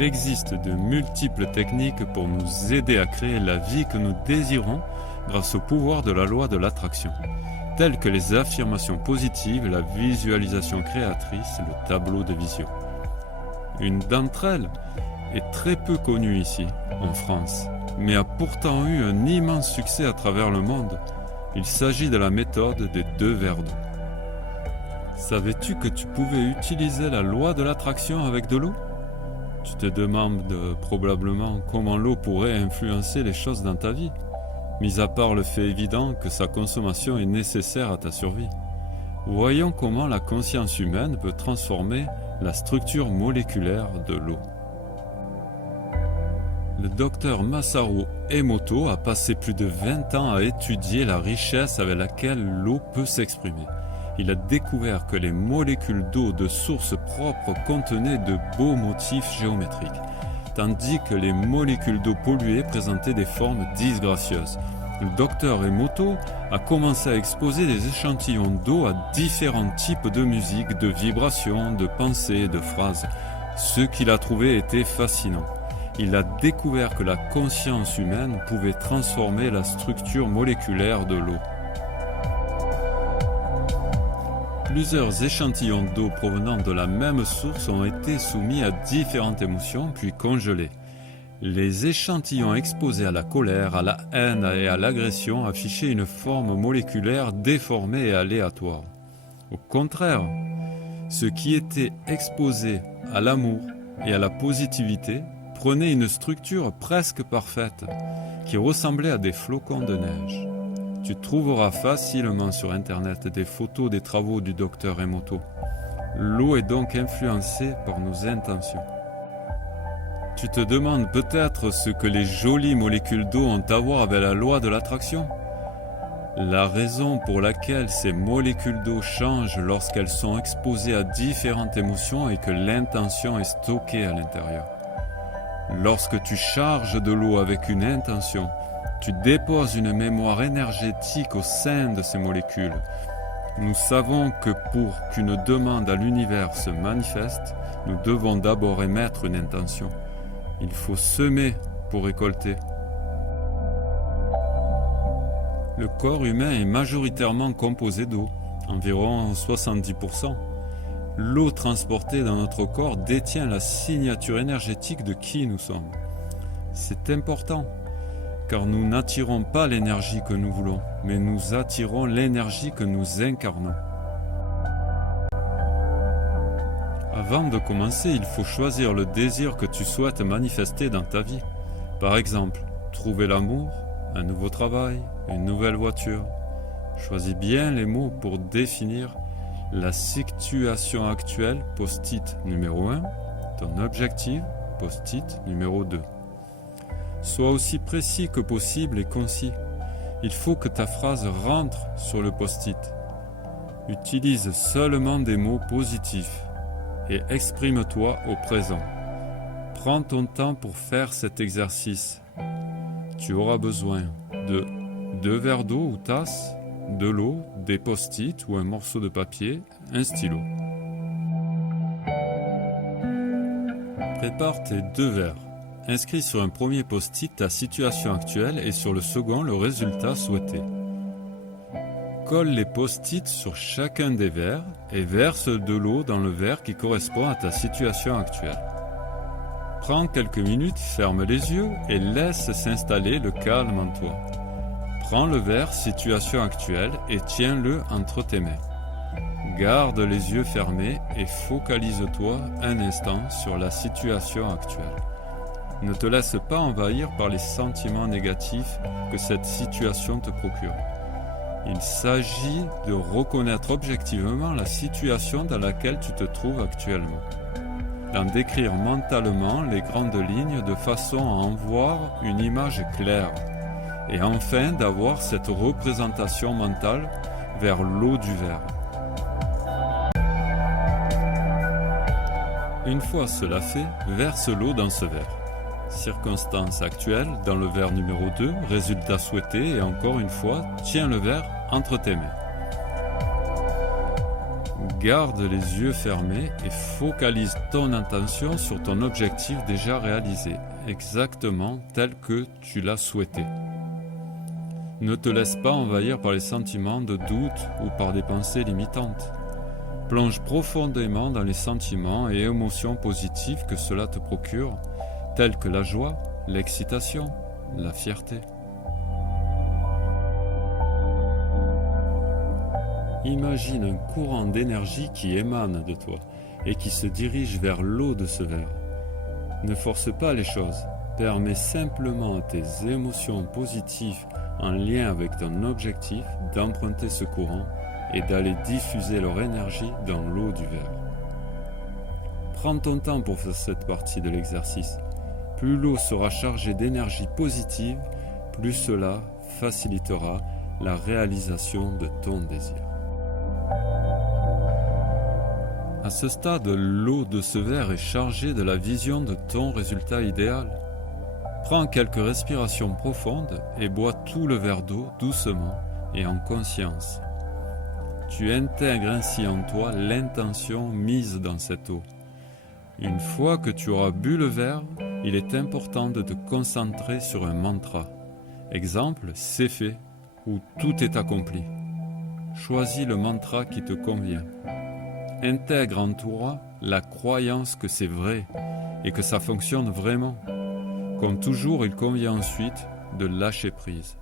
Il existe de multiples techniques pour nous aider à créer la vie que nous désirons grâce au pouvoir de la loi de l'attraction, telles que les affirmations positives, la visualisation créatrice, le tableau de vision. Une d'entre elles est très peu connue ici, en France, mais a pourtant eu un immense succès à travers le monde. Il s'agit de la méthode des 2 verres d'eau. Savais-tu que tu pouvais utiliser la loi de l'attraction avec de l'eau ? Tu te demandes probablement comment l'eau pourrait influencer les choses dans ta vie, mis à part le fait évident que sa consommation est nécessaire à ta survie. Voyons comment la conscience humaine peut transformer la structure moléculaire de l'eau. Le docteur Masaru Emoto a passé plus de 20 ans à étudier la richesse avec laquelle l'eau peut s'exprimer. Il a découvert que les molécules d'eau de source propre contenaient de beaux motifs géométriques, tandis que les molécules d'eau polluées présentaient des formes disgracieuses. Le docteur Emoto a commencé à exposer des échantillons d'eau à différents types de musique, de vibrations, de pensées et de phrases. Ce qu'il a trouvé était fascinant. Il a découvert que la conscience humaine pouvait transformer la structure moléculaire de l'eau. Plusieurs échantillons d'eau provenant de la même source ont été soumis à différentes émotions puis congelés. Les échantillons exposés à la colère, à la haine et à l'agression affichaient une forme moléculaire déformée et aléatoire. Au contraire, ceux qui étaient exposés à l'amour et à la positivité prenaient une structure presque parfaite, qui ressemblait à des flocons de neige. Tu trouveras facilement sur Internet des photos des travaux du docteur Emoto. L'eau est donc influencée par nos intentions. Tu te demandes peut-être ce que les jolies molécules d'eau ont à voir avec la loi de l'attraction ? La raison pour laquelle ces molécules d'eau changent lorsqu'elles sont exposées à différentes émotions est que l'intention est stockée à l'intérieur. Lorsque tu charges de l'eau avec une intention, tu déposes une mémoire énergétique au sein de ces molécules. Nous savons que pour qu'une demande à l'univers se manifeste, nous devons d'abord émettre une intention. Il faut semer pour récolter. Le corps humain est majoritairement composé d'eau, environ 70%. L'eau transportée dans notre corps détient la signature énergétique de qui nous sommes. C'est important, car nous n'attirons pas l'énergie que nous voulons, mais nous attirons l'énergie que nous incarnons. Avant de commencer, il faut choisir le désir que tu souhaites manifester dans ta vie. Par exemple, trouver l'amour, un nouveau travail, une nouvelle voiture. Choisis bien les mots pour définir la situation actuelle, post-it numéro 1, ton objectif, post-it numéro 2. Sois aussi précis que possible et concis. Il faut que ta phrase rentre sur le post-it. Utilise seulement des mots positifs et exprime-toi au présent. Prends ton temps pour faire cet exercice. Tu auras besoin de 2 verres d'eau ou tasses, de l'eau, des post-it ou un morceau de papier, un stylo. Prépare tes 2 verres. Inscris sur un premier post-it ta situation actuelle et sur le second le résultat souhaité. Colle les post-it sur chacun des verres et verse de l'eau dans le verre qui correspond à ta situation actuelle. Prends quelques minutes, ferme les yeux et laisse s'installer le calme en toi. Prends le verre situation actuelle et tiens-le entre tes mains. Garde les yeux fermés et focalise-toi un instant sur la situation actuelle. Ne te laisse pas envahir par les sentiments négatifs que cette situation te procure. Il s'agit de reconnaître objectivement la situation dans laquelle tu te trouves actuellement. D'en décrire mentalement les grandes lignes de façon à en voir une image claire. Et enfin d'avoir cette représentation mentale vers l'eau du verre. Une fois cela fait, verse l'eau dans ce verre. Circonstance actuelle dans le verre numéro 2, résultat souhaité et encore une fois, tiens le verre entre tes mains. Garde les yeux fermés et focalise ton attention sur ton objectif déjà réalisé, exactement tel que tu l'as souhaité. Ne te laisse pas envahir par les sentiments de doute ou par des pensées limitantes. Plonge profondément dans les sentiments et émotions positives que cela te procure, tels que la joie, l'excitation, la fierté. Imagine un courant d'énergie qui émane de toi et qui se dirige vers l'eau de ce verre. Ne force pas les choses, permets simplement à tes émotions positives en lien avec ton objectif d'emprunter ce courant et d'aller diffuser leur énergie dans l'eau du verre. Prends ton temps pour faire cette partie de l'exercice. Plus l'eau sera chargée d'énergie positive, plus cela facilitera la réalisation de ton désir. À ce stade, l'eau de ce verre est chargée de la vision de ton résultat idéal. Prends quelques respirations profondes et bois tout le verre d'eau doucement et en conscience. Tu intègres ainsi en toi l'intention mise dans cette eau. Une fois que tu auras bu le verre, il est important de te concentrer sur un mantra. Exemple, c'est fait ou tout est accompli. Choisis le mantra qui te convient. Intègre en toi la croyance que c'est vrai et que ça fonctionne vraiment. Comme toujours, il convient ensuite de lâcher prise.